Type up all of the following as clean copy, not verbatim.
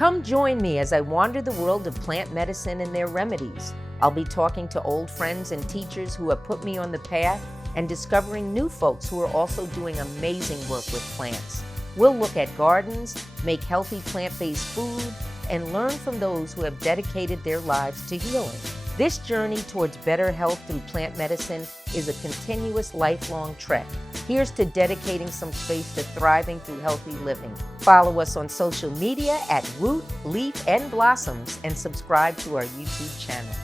Come join me as I wander the world of plant medicine and their remedies. I'll be talking to old friends and teachers who have put me on the path and discovering new folks who are also doing amazing work with plants. We'll look at gardens, make healthy plant-based food, and learn from those who have dedicated their lives to healing. This journey towards better health through plant medicine is a continuous, lifelong trek. Here's to dedicating some space to thriving through healthy living. Follow us on social media at Root, Leaf, and Blossoms, and subscribe to our YouTube channel.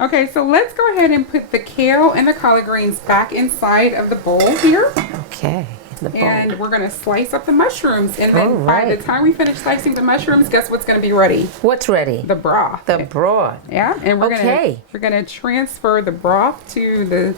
Okay, so let's go ahead and put the kale and the collard greens back inside of the bowl here. Okay, in the bowl. And we're going to slice up the mushrooms. And then by the time we finish slicing the mushrooms, guess what's going to be ready? What's ready? The broth. The broth. Yeah, and we're going to transfer the broth to the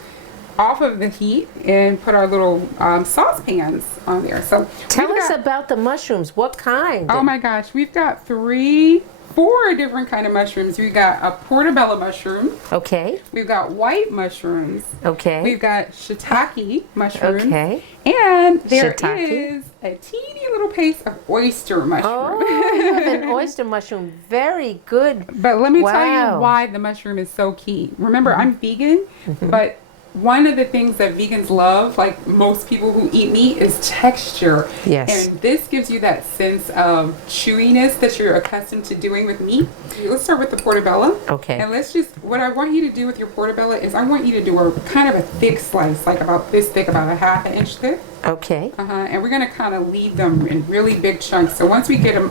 off of the heat and put our little saucepans on there. So tell us about the mushrooms. What kind? Oh my gosh, we've got 4 different kind of mushrooms. We've got a portobello mushroom. Okay. We've got white mushrooms. Okay. We've got shiitake mushrooms. Okay. And there is a teeny little paste of oyster mushroom. Oh, you have an oyster mushroom. Very good. But let me tell you why the mushroom is so key. Remember, I'm vegan, but one of the things that vegans love, like most people who eat meat, is texture. Yes. And this gives you that sense of chewiness that you're accustomed to doing with meat. Let's start with the portobello. Okay. And what I want you to do with your portobello is I want you to do a kind of a thick slice, like about this thick, about a ½ inch thick. Okay. And we're going to kind of leave them in really big chunks. So once we get them,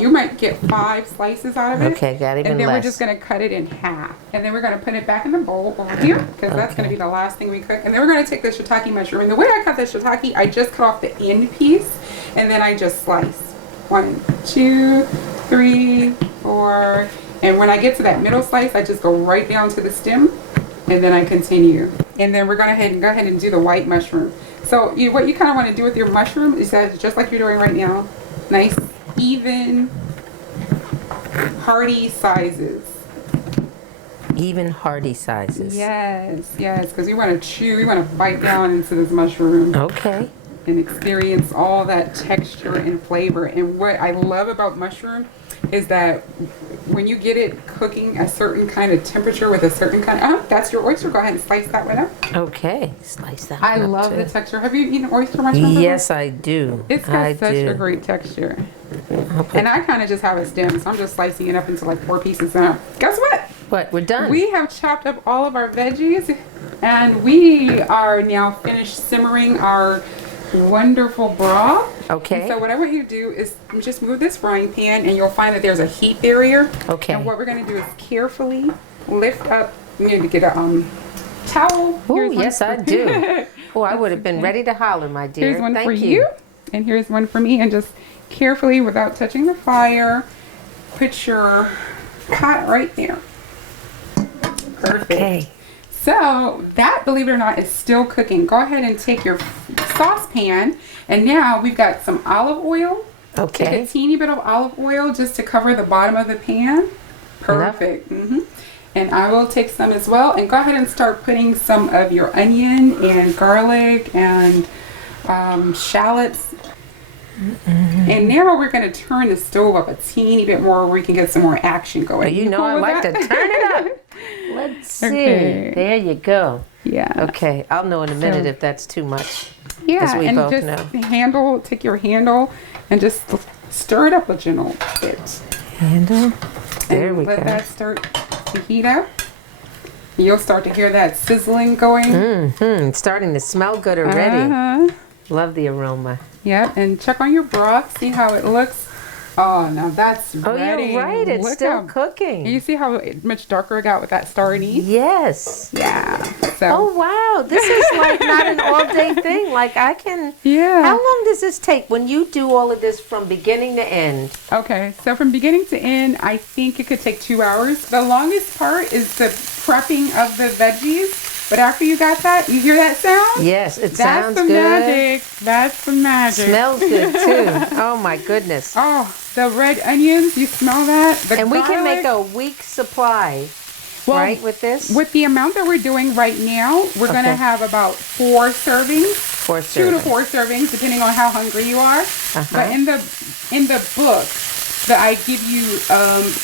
you might get 5 slices out of it. Okay, got even And then less. we're just going to cut it in half. And then we're going to put it back in the bowl over here, because that's going to be the last thing we cook. And then we're going to take the shiitake mushroom. And the way I cut the shiitake, I just cut off the end piece, and then I just slice. 1, 2, 3, 4. And when I get to that middle slice, I just go right down to the stem, and then I continue. And then we're going to go ahead and do the white mushroom. So what you kind of want to do with your mushroom is that just like you're doing right now, nice, even, hearty sizes. Even hearty sizes. Yes, because we want to chew, we want to bite down into this mushroom. Okay. And experience all that texture and flavor. And what I love about mushroom is that when you get it cooking a certain kind of temperature with a certain kind of, that's your oyster. Go ahead and slice that one up. Okay, slice that I one up love too. the texture. Have you eaten oyster mushroom before? Yes, I do. It's got such a great texture. And I kind of just have a stem, so I'm just slicing it up into like 4 pieces. And guess what? What? We're done. We have chopped up all of our veggies, and we are now finished simmering our wonderful broth. Okay. And so what I want you to do is just move this frying pan, and you'll find that there's a heat barrier. Okay. And what we're going to do is carefully lift up. You need to get a towel. Oh, yes, I do. Oh, I would have been ready to holler, my dear. Here's one Thank for you, and here's one for me. And just carefully, without touching the fire, put your pot right there. Perfect. Okay. So that, believe it or not, is still cooking. Go ahead and take your saucepan, and now we've got some olive oil. Okay. Take a teeny bit of olive oil just to cover the bottom of the pan. Perfect. And I will take some as well, and go ahead and start putting some of your onion and garlic and shallots. And now we're going to turn the stove up a teeny bit more where we can get some more action going. Well, you know I like to turn it up. Let's see. Okay. There you go. Yeah. Okay. I'll know in a minute if that's too much. Yeah, as we and both just take your handle and just stir it up a gentle bit. Handle. There we go. Let that start to heat up. You'll start to hear that sizzling going. It's starting to smell good already. Love the aroma. Yeah, and check on your broth, see how it looks. Oh, now that's Oh, ready. you're right. It's Look still how- cooking. You see how much darker it got with that star anise? Yes. Yeah. So. Oh, wow. This is like not an all-day thing. Like I can... Yeah. How long does this take when you do all of this from beginning to end? Okay, so from beginning to end, I think it could take 2 hours. The longest part is the prepping of the veggies. But after you got that, you hear that sound? Yes, it That's sounds the good. magic. That's the magic. Smells good too. Oh my goodness. Oh, the red onions, you smell that? The And we can make garlic. a week's supply, Well, right, with this? With the amount that we're doing right now, we're going to Okay. have about 4 servings. 4 2 to servings. 4 servings, depending on how hungry you are. But in the book, that I give you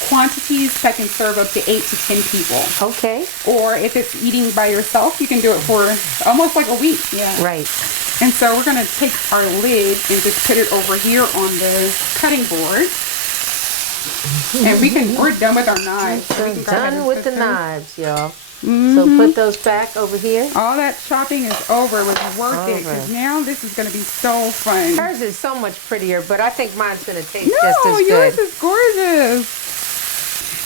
quantities that can serve up to 8 to 10 people. Okay. Or if it's eating by yourself, you can do it for almost like a week. Yeah. Right. And so we're going to take our lid and just put it over here on the cutting board. And we're done with our knives. So we can go ahead Done and with put the them. knives, y'all. So put those back over here. All that chopping is over. It was worth it. Because now this is going to be so fun. Hers is so much prettier, but I think mine's going to taste No, just as yours good. is gorgeous.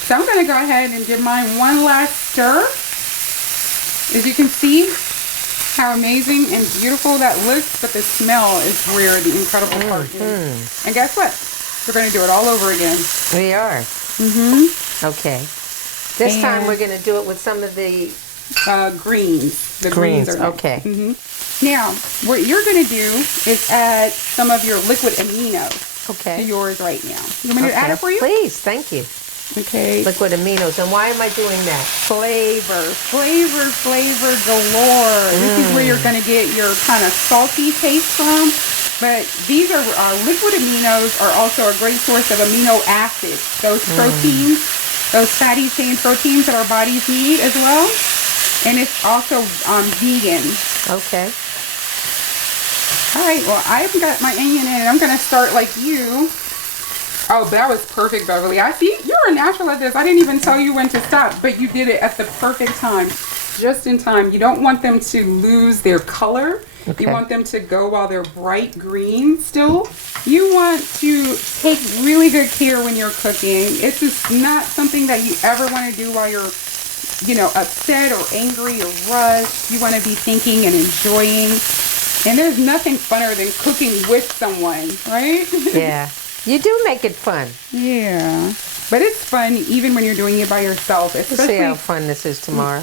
So I'm going to go ahead and give mine one last stir. As you can see, how amazing and beautiful that looks, but the smell is where the incredible part is. And guess what? We're going to do it all over again. We are. Okay. This time we're going to do it with some of the Greens. The greens. are nice. Okay. Now, what you're going to do is add some of your liquid aminos to Okay. yours right now. You want me to add Okay. it for you? Please. Thank you. Okay. Liquid aminos. And why am I doing that? Flavor galore. This is where you're going to get your kind of salty taste from. But these are liquid aminos are also a great source of amino acids. Those proteins, those fatty chain proteins that our bodies need as well. And it's also vegan. Okay. All right, well, I've got my onion in. I'm going to start like you. Oh, that was perfect, Beverly. I see you're a natural at this. I didn't even tell you when to stop, but you did it at the perfect time, just in time. You don't want them to lose their color. Okay. You want them to go while they're bright green still. You want to take really good care when you're cooking. It's just not something that you ever want to do while you're, upset or angry or rushed. You want to be thinking and enjoying. And there's nothing funner than cooking with someone, right? Yeah. You do make it fun. Yeah. But it's fun even when you're doing it by yourself. Let's see Especially how fun this is tomorrow.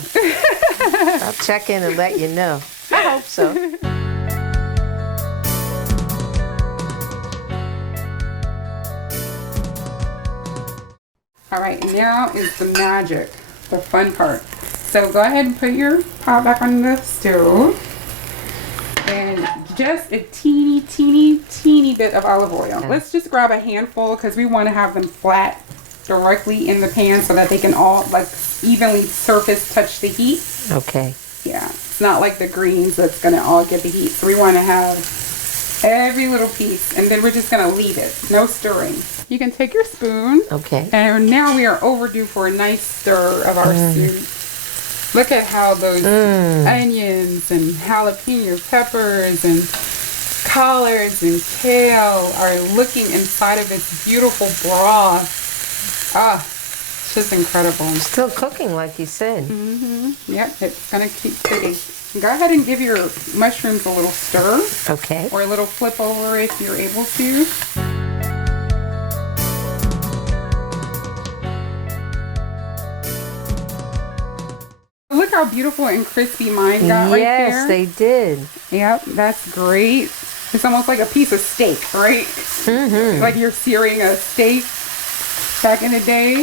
I'll check in and let you know. I hope so. All right, now is the magic, the fun part. So go ahead and put your pot back on the stove. And just a teeny bit of olive oil. Let's just grab a handful because we want to have them flat directly in the pan so that they can all like evenly surface touch the heat. Okay. Yeah, it's not like the greens that's going to all get the heat. So we want to have every little piece, and then we're just going to leave it. No stirring. You can take your spoon. Okay. And now we are overdue for a nice stir of our soup. Look at how those onions and jalapeno peppers and collards and kale are looking inside of this beautiful broth. Ah, it's just incredible. Still cooking, like you said. Yep, it's gonna keep cooking. Go ahead and give your mushrooms a little stir Okay. or a little flip over if you're able to. Look how beautiful and crispy mine got right there. Yes, they did. Yep, that's great. It's almost like a piece of steak, right? Like you're searing a steak back in the day.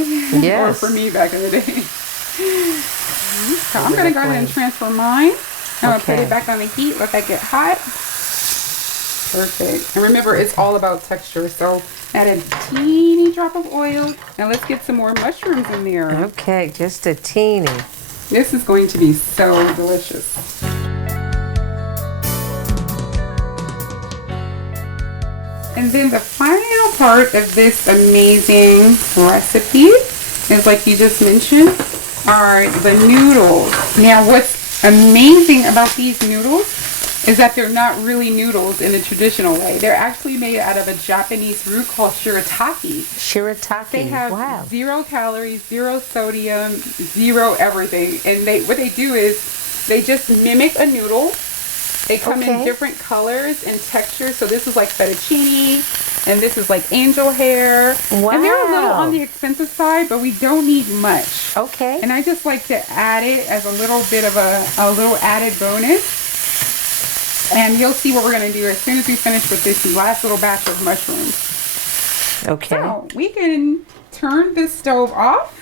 Yes. Or for me back in the day. So I'm going to go ahead and transfer mine. I'm going to put Okay. it back on the heat, let that get hot. Perfect. And remember, it's all about texture. So add a teeny drop of oil. And let's get some more mushrooms in there. Okay, just a teeny. This is going to be so delicious. And then the final part of this amazing recipe is, like you just mentioned, are the noodles. Now what's amazing about these noodles is that they're not really noodles in the traditional way. They're actually made out of a Japanese root called shirataki. Shirataki. They have wow. 0 calories, 0 sodium, 0 everything. And what they do is they just mimic a noodle. They come in different colors and textures. So this is like fettuccine, and this is like angel hair. Wow. And they're a little on the expensive side, but we don't need much. Okay. And I just like to add it as a little bit of a little added bonus. And you'll see what we're going to do as soon as we finish with this last little batch of mushrooms. Okay. So we can turn this stove off.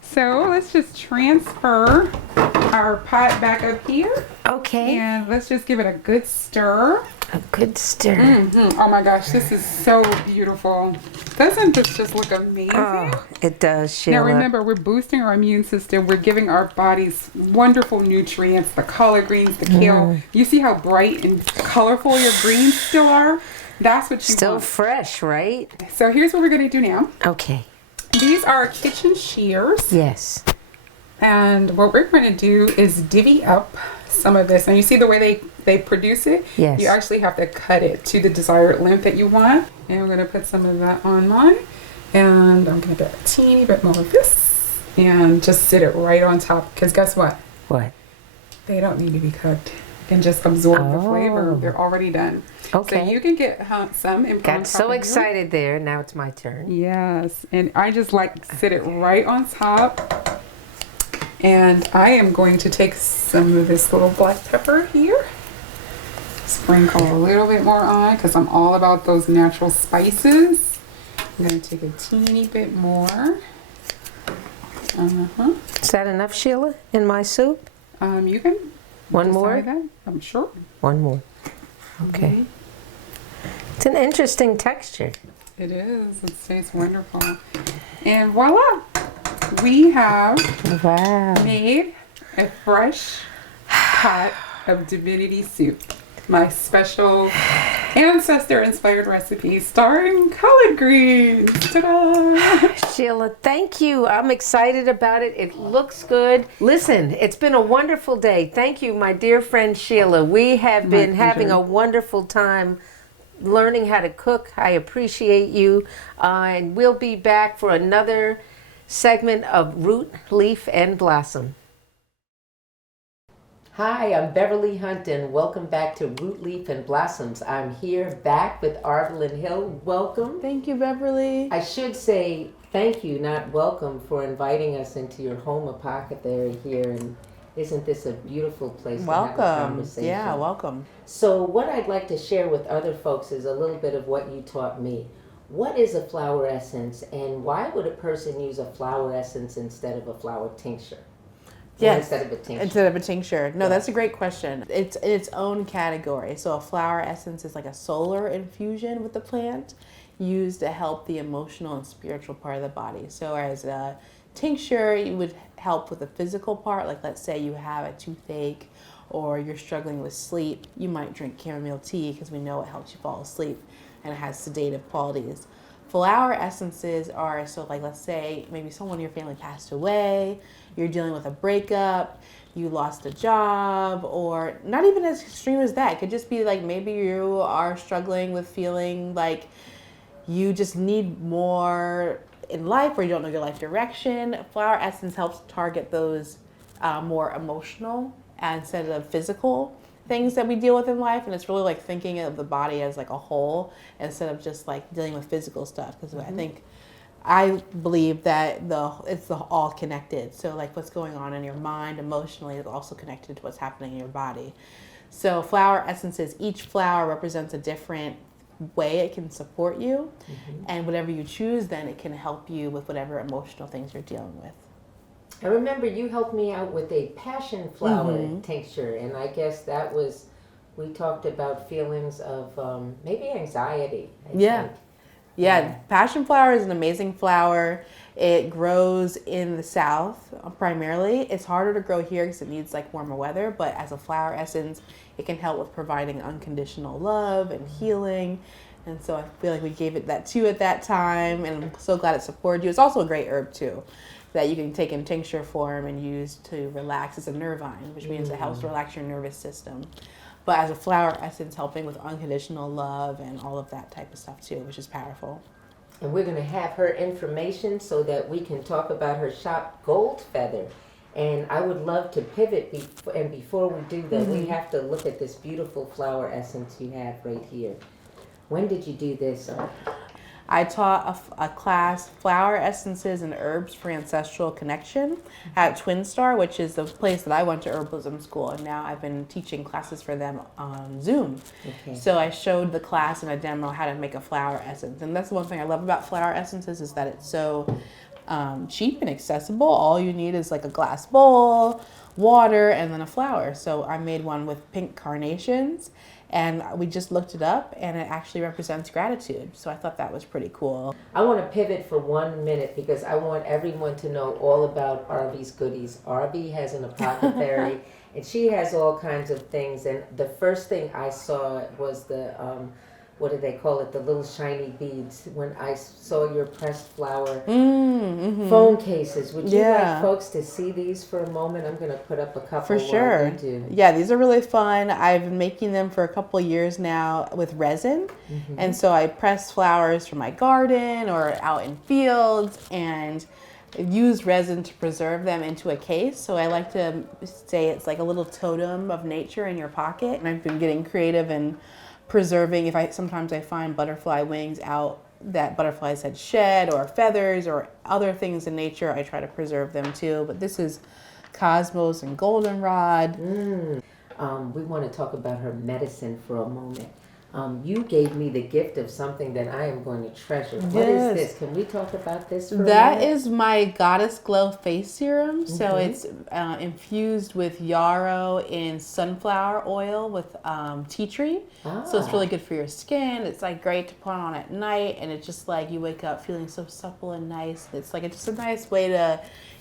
So let's just transfer our pot back up here. Okay. And let's just give it a good stir. A good stir. Mm-hmm. Oh my gosh, this is so beautiful. Doesn't this just look amazing? Oh, it does, Sheila. Now remember, we're boosting our immune system. We're giving our bodies wonderful nutrients, the collard greens, the kale. You see how bright and colorful your greens still are? That's what you Still want. fresh, right? So here's what we're going to do now. Okay. These are kitchen shears. Yes. And what we're going to do is divvy up some of this. And you see the way they produce it? Yes. You actually have to cut it to the desired length that you want. And we're going to put some of that on mine. And I'm going to get a teeny bit more of this. And just sit it right on top. Because guess what? What? They don't need to be cooked. You can just absorb the flavor. They're already done. Okay. So you can get some and put on Got top so of excited there. Now it's my turn. Yes. And I just like sit it right on top. And I am going to take some of this little black pepper here. Sprinkle a little bit more on because I'm all about those natural spices. I'm going to take a teeny bit more. Is that enough, Sheila, in my soup? You can One more? decide that, I'm sure. One more. Okay. It's an interesting texture. It is. It tastes wonderful. And voila! We have made a fresh pot of divinity soup. My special ancestor-inspired recipe starring collard greens. Ta-da! Sheila, thank you. I'm excited about it. It looks good. Listen, it's been a wonderful day. Thank you, my dear friend Sheila. We have been having a wonderful time learning how to cook. I appreciate you. And we'll be back for another segment of Root, Leaf, and Blossom. Hi, I'm Beverly Hunt, and welcome back to Root, Leaf, and Blossoms. I'm here back with Arvelyn Hill. Welcome. Thank you, Beverly. I should say thank you, not welcome, for inviting us into your home apothecary here. And isn't this a beautiful place to have a conversation? Yeah, welcome. So what I'd like to share with other folks is a little bit of what you taught me. What is a flower essence, and why would a person use a flower essence instead of a flower tincture? Yes, instead of a tincture. Instead of a tincture. No, that's a great question. It's in its own category. So a flower essence is like a solar infusion with the plant used to help the emotional and spiritual part of the body. So as a tincture, it would help with the physical part. Like let's say you have a toothache or you're struggling with sleep. You might drink chamomile tea because we know it helps you fall asleep and it has sedative qualities. Flower essences are, so like let's say maybe someone in your family passed away, you're dealing with a breakup, you lost a job, or not even as extreme as that. It could just be like maybe you are struggling with feeling like you just need more in life or you don't know your life direction. Flower essence helps target those more emotional instead of physical things that we deal with in life, and it's really like thinking of the body as like a whole instead of just like dealing with physical stuff, because I believe that it's all connected. So like what's going on in your mind emotionally is also connected to what's happening in your body. So flower essences, each flower represents a different way it can support you, and whatever you choose, then it can help you with whatever emotional things you're dealing with. I remember you helped me out with a passion flower tincture, and I guess that was, we talked about feelings of maybe anxiety. I think. Yeah, passion flower is an amazing flower. It grows in the South primarily. It's harder to grow here because it needs like warmer weather, but as a flower essence, it can help with providing unconditional love and healing. And so I feel like we gave it that too at that time, and I'm so glad it supported you. It's also a great herb too, that you can take in tincture form and use to relax. It's a nervine, which means it helps relax your nervous system. but as a flower essence, helping with unconditional love and all of that type of stuff too, which is powerful. And we're going to have her information so that we can talk about her shop, Gold Feather. And I would love to pivot, and before we do that, we have to look at this beautiful flower essence you have right here. When did you do this? I taught a class, Flower Essences and Herbs for Ancestral Connection, at Twin Star, which is the place that I went to herbalism school, and now I've been teaching classes for them on Zoom. Okay. So I showed the class in a demo how to make a flower essence, and that's the one thing I love about flower essences is that it's so cheap and accessible. All you need is like a glass bowl, water, and then a flower. So I made one with pink carnations, and we just looked it up, and it actually represents gratitude. So I thought that was pretty cool. I want to pivot for 1 minute because I want everyone to know all about RB's goodies. RB has an apothecary, and she has all kinds of things. And the first thing I saw was the what do they call it? The little shiny beads. When I saw your pressed flower phone cases, would you like folks to see these for a moment? I'm going to put up a couple. For sure. Yeah, these are really fun. I've been making them for a couple of years now with resin. And so I press flowers from my garden or out in fields and use resin to preserve them into a case. So I like to say it's like a little totem of nature in your pocket. And I've been getting creative and preserving. Sometimes I find butterfly wings out that butterflies had shed, or feathers or other things in nature, I try to preserve them too. But this is cosmos and goldenrod. We want to talk about her medicine for a moment. You gave me the gift of something that I am going to treasure. What is this? Can we talk about this for a That minute? is my Goddess Glow face serum. So it's infused with yarrow in sunflower oil with tea tree. So it's really good for your skin. It's like great to put on at night, and it's just like you wake up feeling so supple and nice. It's like it's just a nice way to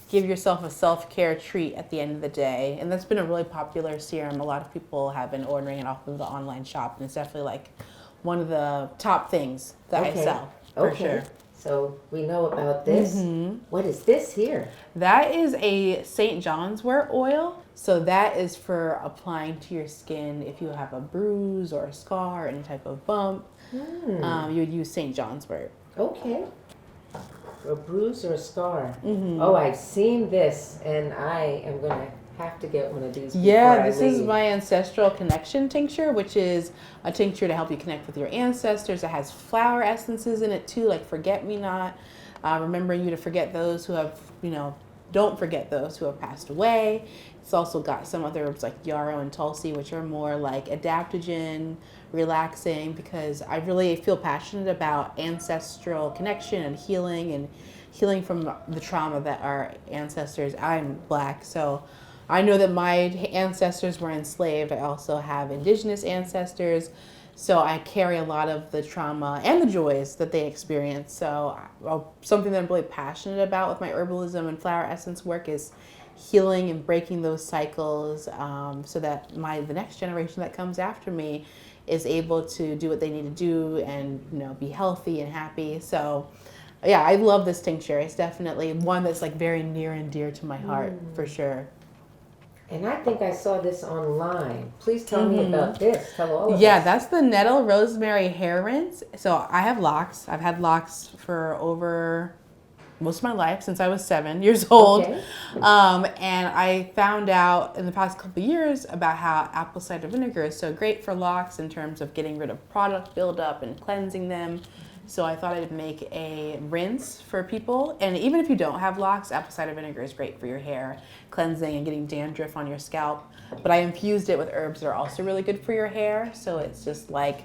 give yourself a self-care treat at the end of the day. And that's been a really popular serum. A lot of people have been ordering it off of the online shop, and it's definitely like one of the top things that I sell, for sure. So we know about this. What is this here? That is a St. John's wort oil. So that is for applying to your skin if you have a bruise or a scar or any type of bump. You would use St. John's wort. Okay. A bruise or a scar. Oh, I've seen this, and I am going to have to get one of these before I this leave. is my Ancestral Connection tincture, which is a tincture to help you connect with your ancestors. It has flower essences in it too, like forget-me-not, remembering you to forget those who have, don't forget those who have passed away. It's also got some other herbs like yarrow and tulsi, which are more like adaptogen, relaxing, because I really feel passionate about ancestral connection and healing from the trauma that our ancestors. I'm Black, so I know that my ancestors were enslaved. I also have indigenous ancestors, so I carry a lot of the trauma and the joys that they experienced. So something that I'm really passionate about with my herbalism and flower essence work is healing and breaking those cycles, so that the next generation that comes after me is able to do what they need to do and be healthy and happy. So yeah, I love this tincture. It's definitely one that's like very near and dear to my heart, for sure. And I think I saw this online. Please tell me about this. Tell all of us. Yeah, that's the nettle rosemary hair rinse. So I have locks. I've had locks for over most of my life, since I was 7 years old. Okay. And I found out in the past couple of years about how apple cider vinegar is so great for locks in terms of getting rid of product buildup and cleansing them. So I thought I'd make a rinse for people. And even if you don't have locks, apple cider vinegar is great for your hair, cleansing and getting dandruff on your scalp. But I infused it with herbs that are also really good for your hair. So it's just like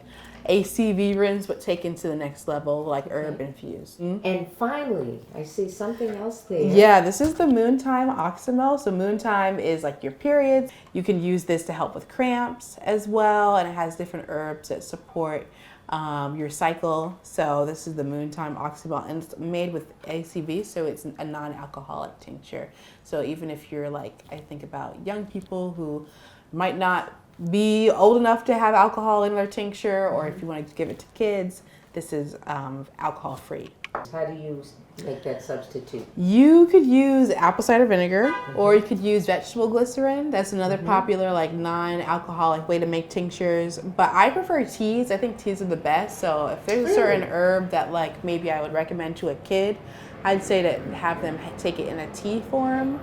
ACV rinse, but taken to the next level, like herb infused. And finally, I see something else there. Yeah, this is the Moontime Oxymel. So Moontime is like your periods. You can use this to help with cramps as well, and it has different herbs that support your cycle. So this is the Moontime Oxymel, and it's made with ACV, so it's a non-alcoholic tincture. So even if you're like, I think about young people who might not be old enough to have alcohol in their tincture, or if you want to give it to kids, this is alcohol free. How do you make that substitute? You could use apple cider vinegar, or you could use vegetable glycerin. That's another popular, like, non-alcoholic way to make tinctures. But I prefer teas. I think teas are the best. So if there's a certain herb that, like, maybe I would recommend to a kid, I'd say to have them take it in a tea form.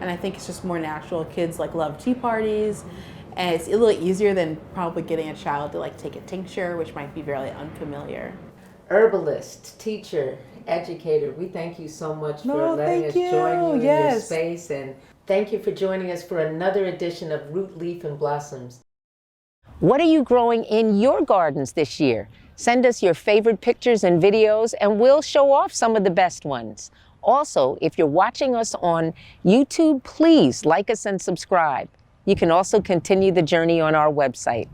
And I think it's just more natural. Kids, like, love tea parties. And it's a little easier than probably getting a child to, like, take a tincture, which might be very unfamiliar. Herbalist, teacher, educator, we thank you so much for letting us join you in your space, and thank you for joining us for another edition of Root, Leaf, and Blossoms. What are you growing in your gardens this year? Send us your favorite pictures and videos, and we'll show off some of the best ones. Also, if you're watching us on YouTube, please like us and subscribe. You can also continue the journey on our website.